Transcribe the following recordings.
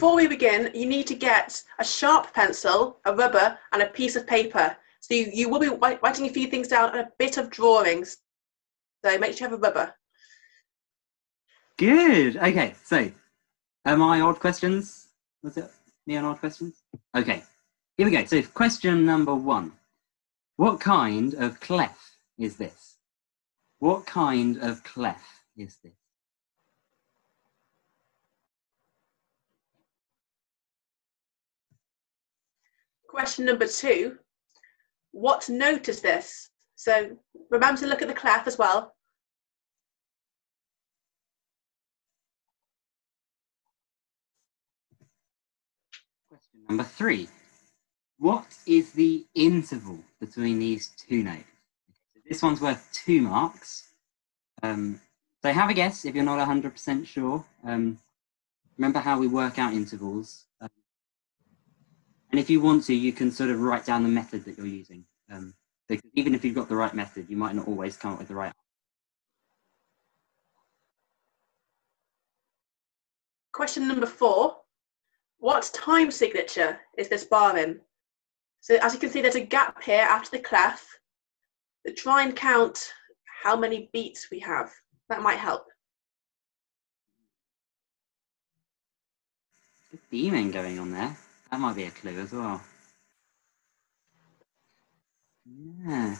before we begin, you need to get a sharp pencil, a rubber, and a piece of paper. So you will be writing a few things down and a bit of drawings. So make sure you have a rubber. Good. Okay, so am I odd questions? Was it me on odd questions? Okay, here we go. So question number 1. What kind of clef is this? What kind of clef is this? Question number 2. What note is this? So remember to look at the clef as well. Question number 3. What is the interval between these 2 notes? So this one's worth 2 marks. So have a guess if you're not 100% sure. Remember how we work out intervals. And if you want to, you can sort of write down the method that you're using. Because even if you've got the right method, you might not always come up with the right. Question number 4. What time signature is this bar in? So as you can see, there's a gap here after the clef. So try and count how many beats we have. That might help. Good theming going on there. That might be a clue as well. Yeah.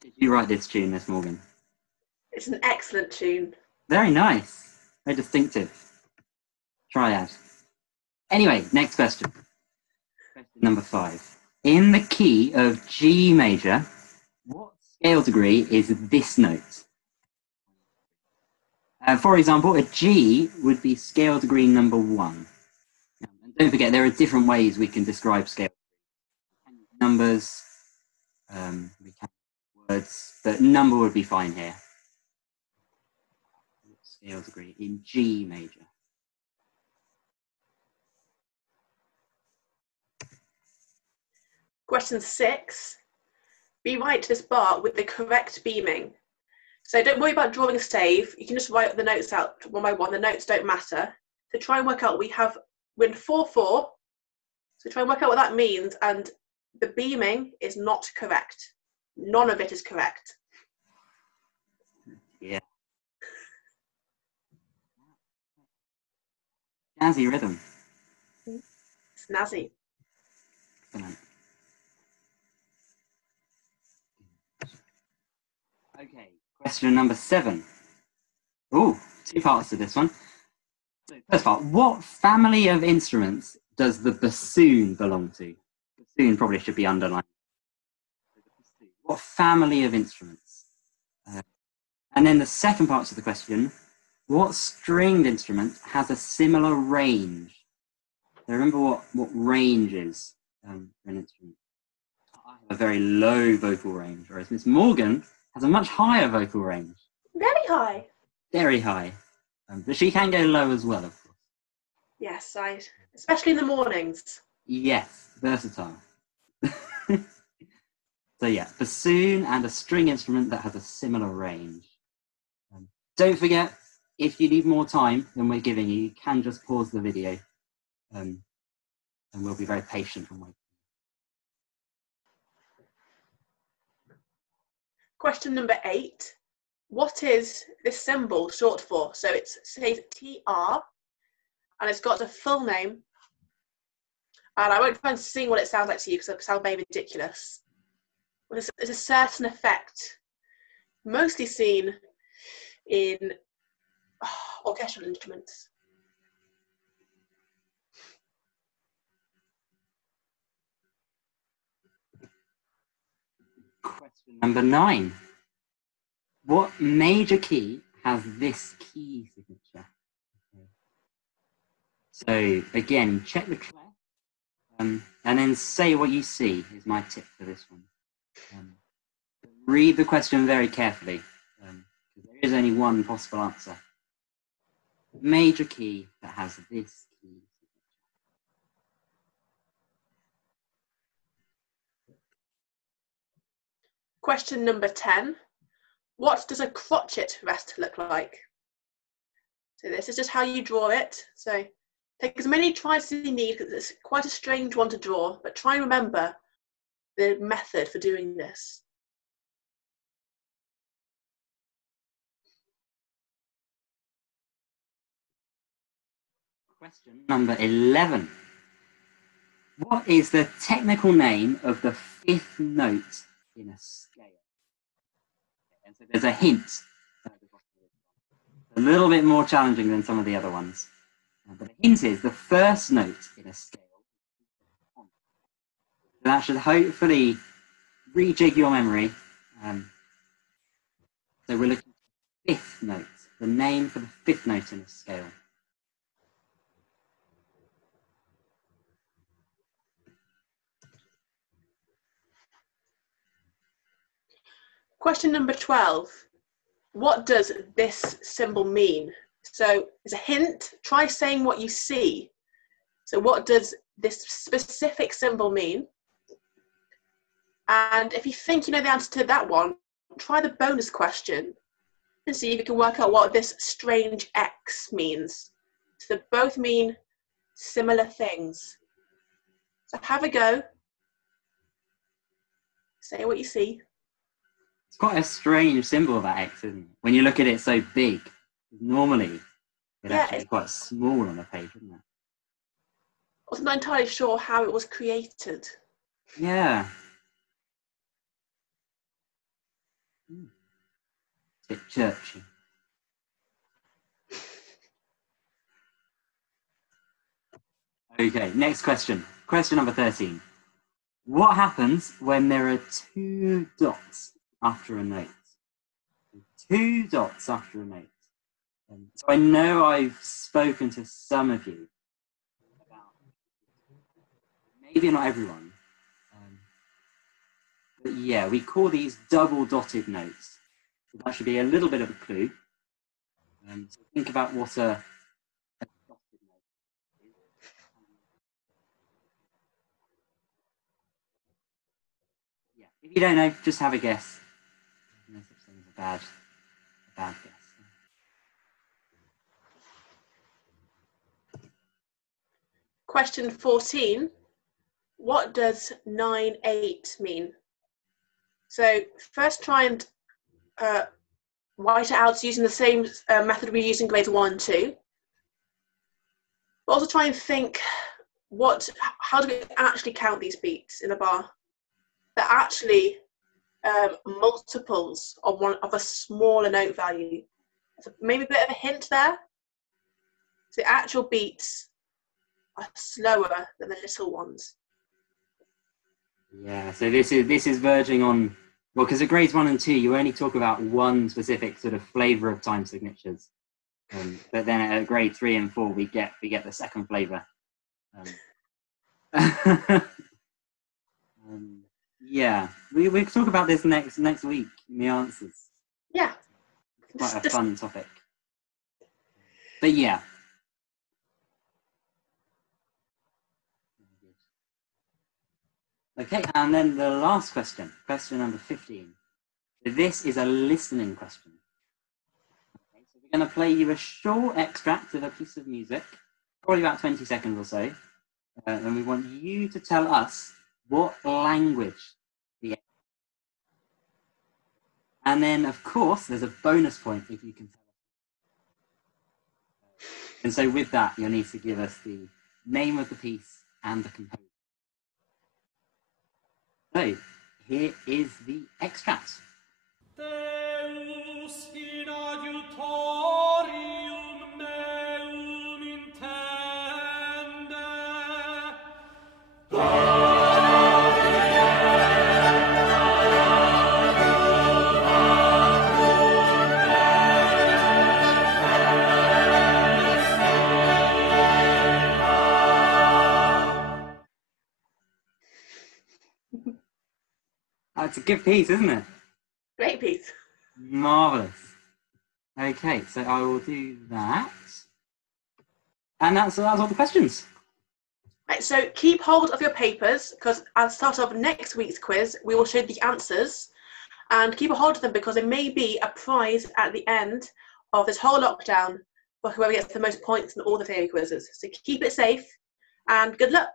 Did you write this tune, Miss Morgan? It's an excellent tune. Very nice. Very distinctive. Triad. Anyway, next question. Question number 5. In the key of G major, what scale degree is this note? For example, a G would be scale degree number 1. And don't forget, there are different ways we can describe scale. Numbers, we can words, but number would be fine here. Scale degree in G major. Question 6. Rewrite this bar with the correct beaming. So don't worry about drawing a stave. You can just write the notes out one by one. The notes don't matter. So try and work out, we're in 4/4. So try and work out what that means. And the beaming is not correct. None of it is correct. Yeah. Jazzy rhythm. Snazzy. Excellent. Okay, question number 7. Ooh, 2 parts to this one. So first part, what family of instruments does the bassoon belong to? Bassoon probably should be underlined. What family of instruments? And then the second part to the question, what stringed instrument has a similar range? So remember what range is for an instrument. I have a very low vocal range, whereas Miss Morgan has a much higher vocal range. Very high. Very high. But she can go low as well, of course. Yes, especially in the mornings. Yes, versatile. So yeah, bassoon and a string instrument that has a similar range. Don't forget, if you need more time than we're giving you, you can just pause the video and we'll be very patient and wait. Question number 8. What is this symbol short for? So it says TR and it's got a full name. And I won't try and sing what it sounds like to you because it sounds very ridiculous. But it's a certain effect, mostly seen in orchestral instruments. Question number 9. What major key has this key signature? So again, check the clef and then say what you see is my tip for this one. Read the question very carefully, because there is only one possible answer. Major key that has this key. Question number 10. What does a crotchet rest look like? So this is just how you draw it. So take as many tries as you need because it's quite a strange one to draw, but try and remember the method for doing this. Question number 11. What is the technical name of the fifth note in a scale? And so there's a hint. A little bit more challenging than some of the other ones. But the hint is the first note in a scale. That should hopefully rejig your memory. So we're looking at the fifth note, the name for the fifth note in a scale. Question number 12. What does this symbol mean? So as a hint, try saying what you see. So what does this specific symbol mean? And if you think you know the answer to that one, try the bonus question and see if you can work out what this strange X means. So they both mean similar things. So have a go. Say what you see. It's quite a strange symbol, that X, isn't it? When you look at it so big, normally it's actually quite small on the page, isn't it? I wasn't entirely sure how it was created. Yeah. It's a bit churchy. Okay, next question. Question number 13. What happens when there are two dots after a note? Two dots after a note. So I know I've spoken to some of you about, maybe not everyone, but yeah, we call these double dotted notes. So that should be a little bit of a clue. So think about what a dotted note is. Yeah, if you don't know, just have a guess. No such thing as a bad guess. Question 14. What does 9/8 mean? So first try and write it out using the same method we use in grades 1 and 2. But also try and think, how do we actually count these beats in a bar? They're actually multiples of a smaller note value. So maybe a bit of a hint there. So the actual beats are slower than the little ones. Yeah, so this is verging on, well, because at grades 1 and 2 you only talk about one specific sort of flavour of time signatures, but then at grade 3 and 4 we get the second flavour. Yeah, we talk about this next week in the answers. Yeah, it's quite a fun topic. But yeah. Okay, and then the last question, question number 15. This is a listening question. Okay, so we're going to play you a short extract of a piece of music, probably about 20 seconds or so, and we want you to tell us what language the. And then, of course, there's a bonus point if you can tell us. And so with that, you'll need to give us the name of the piece and the composer. So, here is the extract. Deus in adiutorium meum intende. It's a good piece, isn't it? Great piece. Marvellous. Okay, so I will do that. And that's all the questions. Right, so keep hold of your papers because at the start of next week's quiz, we will show the answers, and keep a hold of them because there may be a prize at the end of this whole lockdown for whoever gets the most points in all the theory quizzes. So keep it safe and good luck.